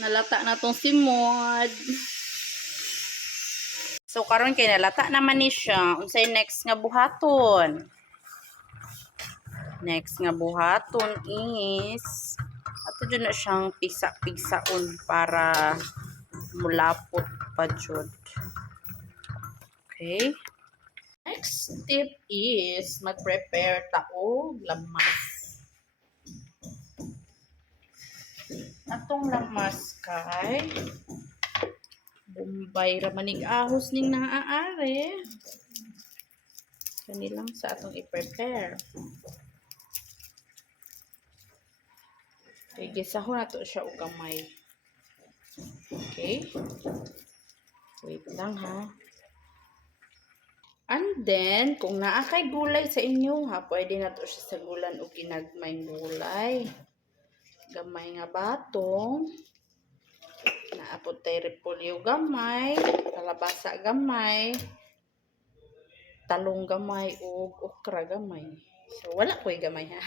Nalata na tong simod. So karon kay nalata naman ni siya. Unsay next nga buhaton? Next nga buhaton is ato dyan na siyang pigsa-pigsaon para mulapot pa jud. Okay? Next step is mag-prepare ta og lamas. Atong lamas kay Bombay ramanig ahos ning naaari. Kanilang sa atong i-prepare. Okay, gisahon na to siya o gamay. Okay? Wait lang ha. And then, kung naa kay gulay sa inyo ha, pwede na to siya sa gulan o ginagmay gulay. Gamay nga batong. Naapot tayo repolyo gamay. Kalabasa gamay. Talong gamay o okra gamay. So, wala ko'y gamay ha.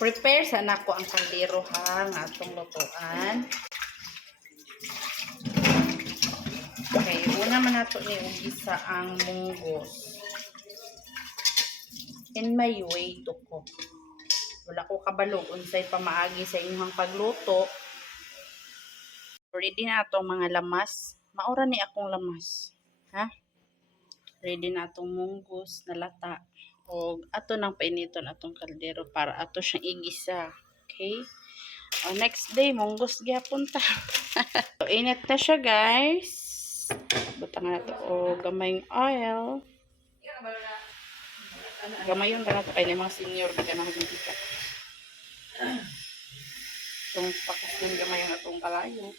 Prepare sana ko ang kaldero ha, nga atong lutuan. Okay, una man nato ni ugisa ang munggos. In my way to cook. Wala ko kabalog unsay pamaagi sa inyong pagluto. Ready na atong mga lamas. Maura ni akong lamas. Ha? Ready na atong munggos na lata. O ato nang painiton atong kaldero para ato siyang igisa. Okay? O next day, munggos gyapon ta. So, init na siya guys. Butang na ito o gamayng oil. Gamayon ka na ito. Kaya mga senior ka na magigika. Itong pakas ng gamayong atong kalayo.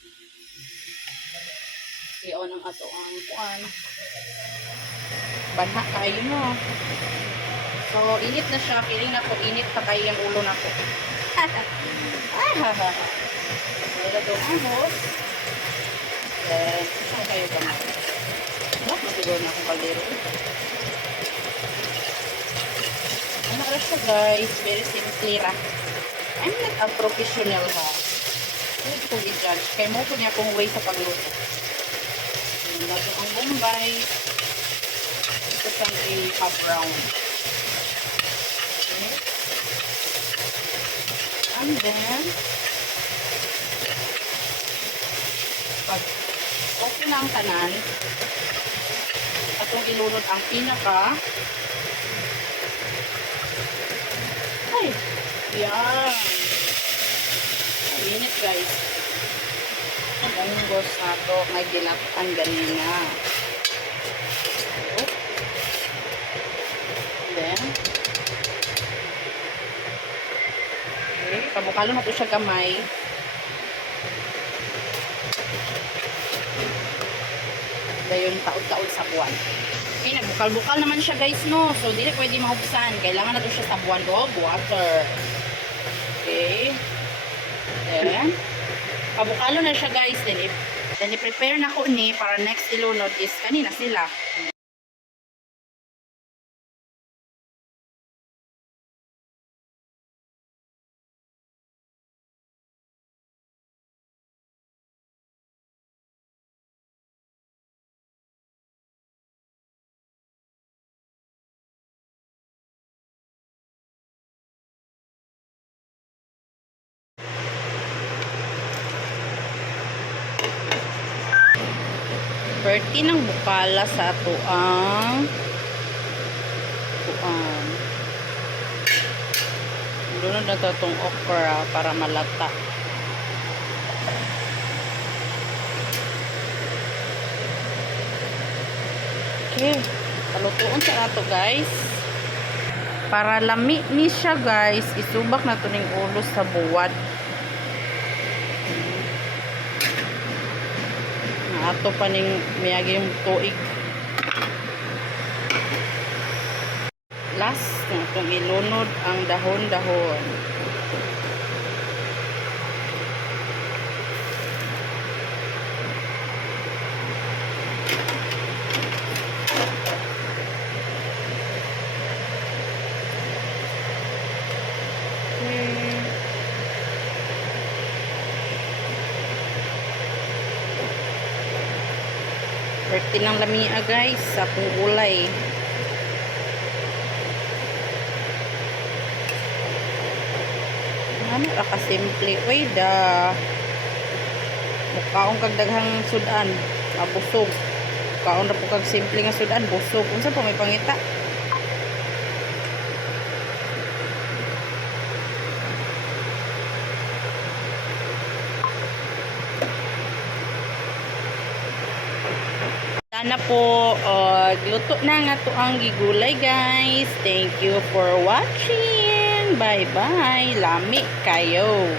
Iyon ang ato ang kuan. Banha kayo no. So, init na siya. Feeling na ko, init pa kayo yung ulo na ko. Ay, ha, ha, ha. Wala itong ahos. Then, saan kayo gamay? Masiguro na akong kaldero. Ano oras siya guys? Very simple ra. I'm not a professional ha. Hindi ko i-judge. Kaya mo ko niya akong way sa pagluto. Bago ang bombay. Ito siyang i-half brown. Okay. And then, pag okay na ang tanan, atong ilunod ang pinaka. Ay, yan. Init guys. Munggos na to, may ginatan ganina. So, then, okay, pabukalo na to siya gamay. Dayon taod-taod sa buwan. Okay, nagbukal-bukal naman siya guys no. So, dili pwede mahubsan. Kailangan na to siya sa buwan o water. Okay. Then, pabukalo na siya guys. Then, i-prepare na ko ni para next ilunod is kanina sila. Perti ng bukala sa ato ang kuan. Lunod na to itong okra para malata. Okay. Palutuon sa ato guys. Para lami ni siya guys, isubak na to ning ulo sa buwad. Ato pa ning miyagi yung tuig. Last na itong ilunod ang dahon-dahon. Birthday ng lamia guys, sa akong gulay. Ano ra ka simple, uy da. Mukhaon kag daghang sudan, busog. Mukhaon ra po kag simple nga sudan, busog. Unsa pa may pangita? Sana po luto na nga to ang gigulay guys. Thank you for watching. Bye bye. Lami kayo.